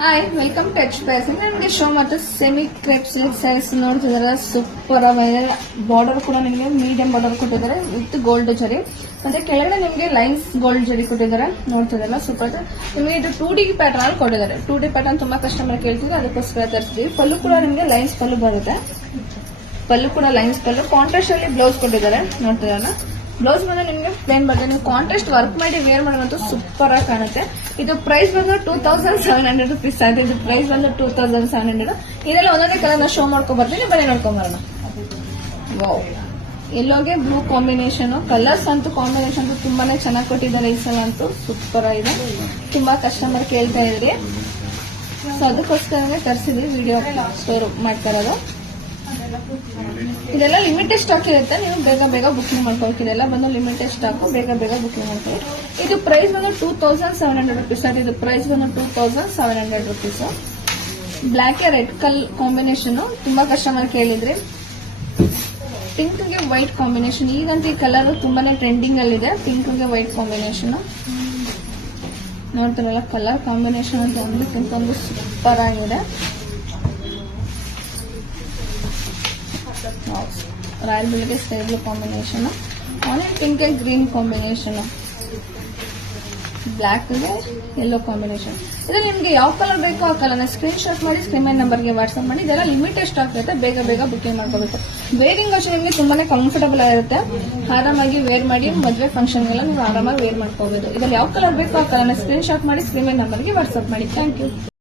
Hi welcome to Express. ನಿಮಗೆ show ಮತ್ತು semi crepe silk saris ನೋಡ್ತಿದ್ದಾರೆ. ಸೂಪರ್ ಆಗಿದೆ. ಬಾರ್ಡರ್ ಕೂಡ ನಿಮಗೆ ಮೀಡಿಯಂ ಬಾರ್ಡರ್ ಕೊಟ್ಟಿದ್ದಾರೆ ವಿತ್ ಗೋಲ್ಡ್ ಜರಿ, ಮತ್ತೆ ಕೆಳಗಡೆ ನಿಮಗೆ ಲೈನ್ಸ್ ಗೋಲ್ಡ್ ಜರಿ ಕೊಟ್ಟಿದ್ದಾರೆ. ನೋಡ್ತಿದ್ದಲ್ಲ ಸೂಪರ್. ನಿಮಗೆ ಇದು 2D ಪ್ಯಾಟರ್ನ್ ಅಲ್ಲಿ ಕೊಟ್ಟಿದ್ದಾರೆ. 2D ಪ್ಯಾಟರ್ನ್ ತುಂಬಾ ಕಸ್ಟಮರ್ ಕೇಳ್ತಿದ್ರು, ಅದಕ್ಕೋಸ್ಕರ ತರಿಸಿದ್ವಿ. ಪಲ್ಲು ಕೂಡ ನಿಮಗೆ ಲೈನ್ಸ್ ಪಲ್ಲು ಬರುತ್ತೆ. ಪಲ್ಲು ಕೂಡ ಲೈನ್ಸ್ ಪಲ್ಲು. ಕಾಂಟ್ರಾಸ್ಟ್ ಅಲ್ಲಿ ಬ್ಲೌಸ್ ಕೊಟ್ಟಿದ್ದಾರೆ. ನೋಡ್ತಿದ್ದಲ್ಲ ಬ್ಲೌಸ್ ಬಂದು ನಿಮಗೆ ಪ್ಲೇನ್ ಬರುತ್ತೆ. ನೀವು ಕಾಂಟ್ರಾಸ್ಟ್ ವರ್ಕ್ ಮಾಡಿ ವೇರ್ ಮಾಡೋದಂತೂ ಸೂಪರ್ ಆಗಿ ಕಾಣುತ್ತೆ. ಇದು ಪ್ರೈಸ್ ಬಂದು 2700 rupees ಆಗಿದೆ. ಇದು ಪ್ರೈಸ್ ಬಂದು 2700. ಇದೆಲ್ಲ ಒಂದೊಂದೇ ಕಲರ್ ಶೋ ಮಾಡ್ಕೊಂಡ್ ಬರ್ತೀನಿ, ಬನ್ನಿ ನೋಡ್ಕೊಂಡ್ ಬರೋಣ. ವಾವ್, ಎಲ್ಲೋಗೆ ಬ್ಲೂ ಕಾಂಬಿನೇಷನ್. ಕಲರ್ಸ್ ಅಂತೂ ಕಾಂಬಿನೇಷನ್ ಅಂತೂ ತುಂಬಾನೇ ಚೆನ್ನಾಗಿ ಕೊಟ್ಟಿದ್ದಾರೆ. ಈ ಸಲ ಅಂತೂ ಸೂಪರ್ ಆಗಿದೆ. ತುಂಬಾ ಕಸ್ಟಮರ್ ಕೇಳ್ತಾ ಇದ್ರಿ, ಸೊ ಅದಕ್ಕೋಸ್ಕರ ತರಿಸಿದ್ವಿ. ವಿಡಿಯೋ ಸ್ಟೋರ್ ಮಾಡ್ತಾ ಇರೋದು. ಇದೆಲ್ಲ ಲಿಮಿಟೆಡ್ ಸ್ಟಾಕ್ ಇರುತ್ತೆ. ನೀವು ಬೇಗ ಬೇಗ ಬುಕಿಂಗ್ ಮಾಡ್ಕೋಬೇಕು. ಇದೆಲ್ಲ ಬಂದು ಲಿಮಿಟೆಡ್ ಸ್ಟಾಕ್, ಬೇಗ ಬೇಗ ಬುಕಿಂಗ್ ಮಾಡ್ಕೊಳ್ಳಿ. ಇದು ಪ್ರೈಸ್ ಬಂದು 2700 rupees. ಇದು ಪ್ರೈಸ್ ಬಂದು 2700 rupees. Black red colour combination ತುಂಬಾ ಕಸ್ಟಮರ್ ಕೇಳಿದ್ರಿ. ಪಿಂಕ್ ಗೆ ವೈಟ್ ಕಾಂಬಿನೇಷನ್, ಈಗಂತೂ ಈ ಕಲರ್ ತುಂಬಾನೇ ಟ್ರೆಂಡಿಂಗ್ ಅಲ್ಲಿ ಇದೆ. ಪಿಂಕ್ ಗೆ ವೈಟ್ ಕಾಂಬಿನೇಷನ್ ನೋಡ್ತಾರಲ್ಲ, ಕಲರ್ ಕಾಂಬಿನೇಷನ್ ಅಂತ ಒಂದು ಸೂಪರ್ ಆಗಿದೆ. ರಾಯಲ್ ಬ್ಲೂಗೆ sky blue combination, onion pink green combination, black ಗೆ ಯೆಲ್ಲೋ ಕಾಂಬಿನೇಷನ್. ಇದು ನಿಮ್ಗೆ ಯಾವ ಕಲರ್ ಬೇಕೋ ಆ ಕಲರ್ನ ಸ್ಕ್ರೀನ್ ಶಾಟ್ ಮಾಡಿ ಸ್ಕ್ರೀನ್ ನಂಬರ್ಗೆ ವಾಟ್ಸ್ಆಪ್ ಮಾಡಿ. ಇದೆಲ್ಲ ಲಿಮಿಟೆಡ್ ಸ್ಟಾಕ್ ಇರುತ್ತೆ, ಬೇಗ ಬೇಗ ಬುಕಿಂಗ್ ಮಾಡ್ಕೋಬೇಕು. ವೇರಿಂಗ್ ಅಷ್ಟೇ ನಿಮಗೆ ತುಂಬಾನೇ ಕಂಫರ್ಟಬಲ್ ಆಗಿರುತ್ತೆ. ಆರಾಮಾಗಿ ವೇರ್ ಮಾಡಿ ಮದುವೆ ಫಂಕ್ಷನ್ಗೆಲ್ಲ ನೀವು ಆರಾಮಾಗಿ ವೇರ್ ಮಾಡ್ಕೋಬಹುದು. ಇದ್ರಲ್ಲಿ ಯಾವ ಕಲರ್ ಬೇಕೋ ಆ ಕಲರ್ನ ಸ್ಕ್ರೀನ್ ಶಾಟ್ ಮಾಡಿ ಸ್ಕ್ರೀನ್ ನಂಬರ್ಗೆ ವಾಟ್ಸ್ಆಪ್ ಮಾಡಿ. Thank you.